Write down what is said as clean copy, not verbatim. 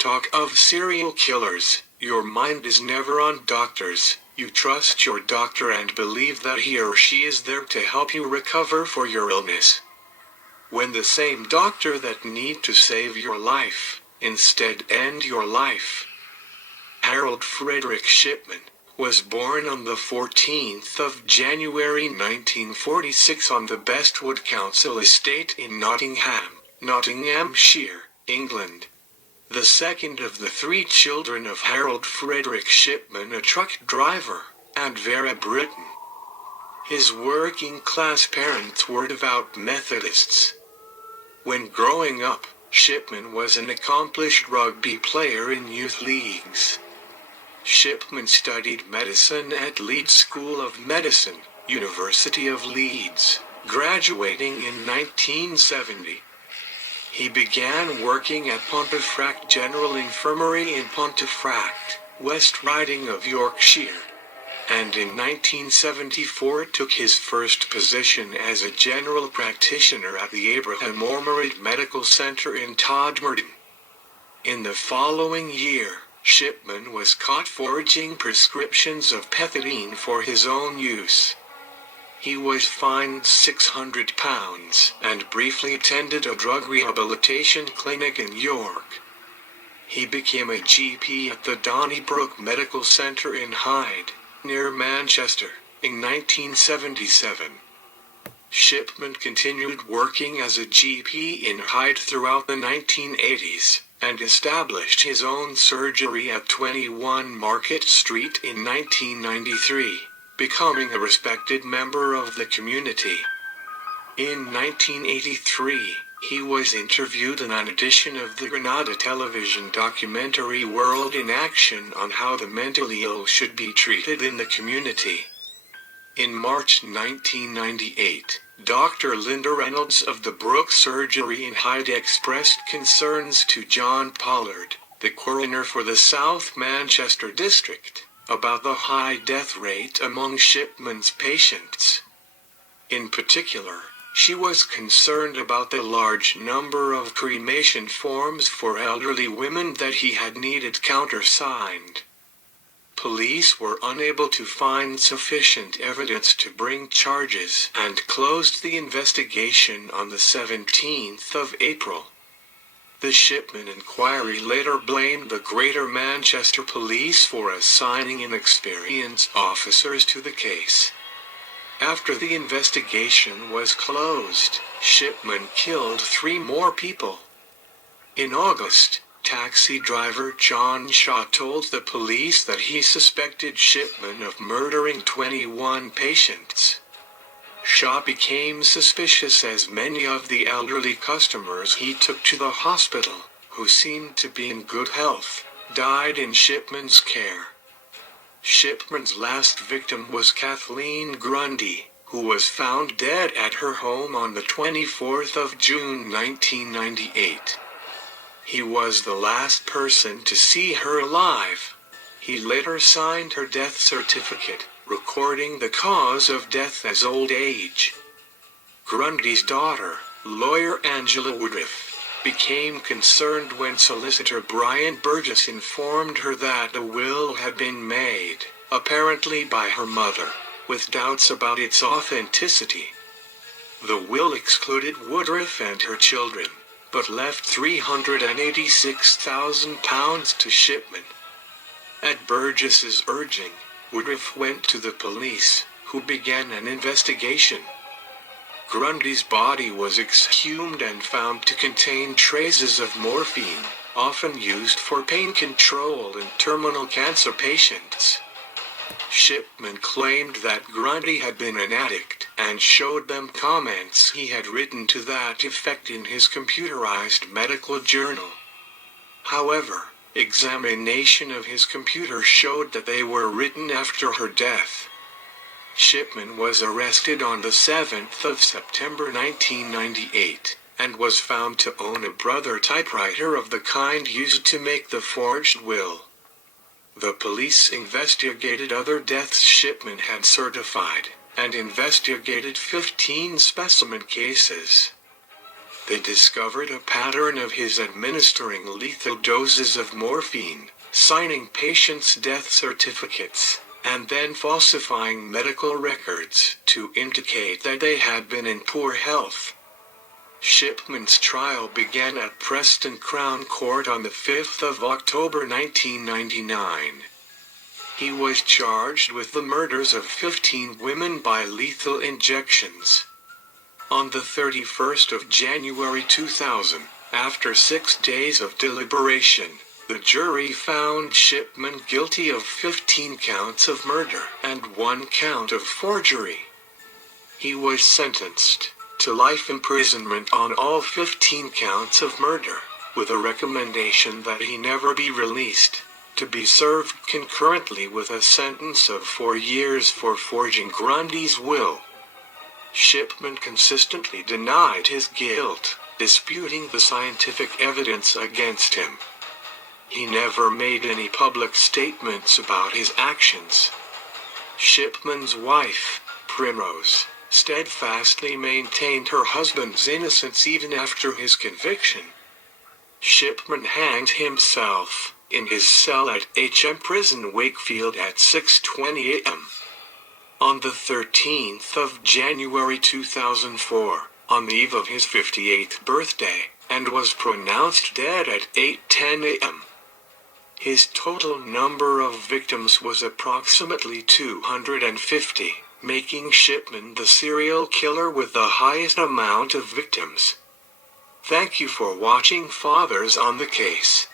talk of serial killers, your mind is never on doctors. You trust your doctor and believe that he or she is there to help you recover for your illness. When the same doctor that need to save your life, instead end your life. Harold Frederick Shipman was born on the 14th of January 1946 on the Bestwood Council estate in Nottingham, Nottinghamshire, England. The second of the three children of Harold Frederick Shipman, a truck driver, and Vera Brittan. His working-class parents were devout Methodists. When growing up, Shipman was an accomplished rugby player in youth leagues. Shipman studied medicine at Leeds School of Medicine, University of Leeds, graduating in 1970. He began working at Pontefract General Infirmary in Pontefract, West Riding of Yorkshire, and in 1974 took his first position as a general practitioner at the Abraham Ormerod Medical Centre in Todmorden. In the following year, Shipman was caught forging prescriptions of pethidine for his own use. He was fined £600 and briefly attended a drug rehabilitation clinic in York. He became a GP at the Donnybrook Medical Centre in Hyde, near Manchester, in 1977. Shipman continued working as a GP in Hyde throughout the 1980s, and established his own surgery at 21 Market Street in 1993. Becoming a respected member of the community. In 1983, he was interviewed in an edition of the Granada television documentary World in Action on how the mentally ill should be treated in the community. In March 1998, Dr. Linda Reynolds of the Brook Surgery in Hyde expressed concerns to John Pollard, the coroner for the South Manchester district, about the high death rate among Shipman's patients. In particular, she was concerned about the large number of cremation forms for elderly women that he had needed countersigned. Police were unable to find sufficient evidence to bring charges and closed the investigation on the 17th of April. The Shipman inquiry later blamed the Greater Manchester Police for assigning inexperienced officers to the case. After the investigation was closed, Shipman killed 3 more people. In August, taxi driver John Shaw told the police that he suspected Shipman of murdering 21 patients. Shaw became suspicious as many of the elderly customers he took to the hospital, who seemed to be in good health, died in Shipman's care. Shipman's last victim was Kathleen Grundy, who was found dead at her home on the 24th of June 1998. He was the last person to see her alive. He later signed her death certificate, recording the cause of death as old age. Grundy's daughter, lawyer Angela Woodruff, became concerned when solicitor Brian Burgess informed her that a will had been made, apparently by her mother, with doubts about its authenticity. The will excluded Woodruff and her children, but left £386,000 to Shipman. At Burgess's urging, Woodruff went to the police, who began an investigation. Grundy's body was exhumed and found to contain traces of morphine, often used for pain control in terminal cancer patients. Shipman claimed that Grundy had been an addict and showed them comments he had written to that effect in his computerized medical journal. However, examination of his computer showed that they were written after her death. Shipman was arrested on the 7th of September 1998, and was found to own a Brother typewriter of the kind used to make the forged will. The police investigated other deaths Shipman had certified, and investigated 15 specimen cases. They discovered a pattern of his administering lethal doses of morphine, signing patients' death certificates, and then falsifying medical records to indicate that they had been in poor health. Shipman's trial began at Preston Crown Court on the 5th of October 1999. He was charged with the murders of 15 women by lethal injections. On the 31st of January 2000, after 6 days of deliberation, the jury found Shipman guilty of 15 counts of murder and 1 count of forgery. He was sentenced to life imprisonment on all 15 counts of murder, with a recommendation that he never be released, to be served concurrently with a sentence of 4 years for forging Grundy's will. Shipman consistently denied his guilt, disputing the scientific evidence against him. He never made any public statements about his actions. Shipman's wife, Primrose, steadfastly maintained her husband's innocence even after his conviction. Shipman hanged himself in his cell at HM Prison Wakefield at 6:20 a.m. on the 13th of January 2004, on the eve of his 58th birthday, and was pronounced dead at 8:10 a.m. His total number of victims was approximately 250. Making Shipman the serial killer with the highest amount of victims. Thank you for watching Fathers on the Case.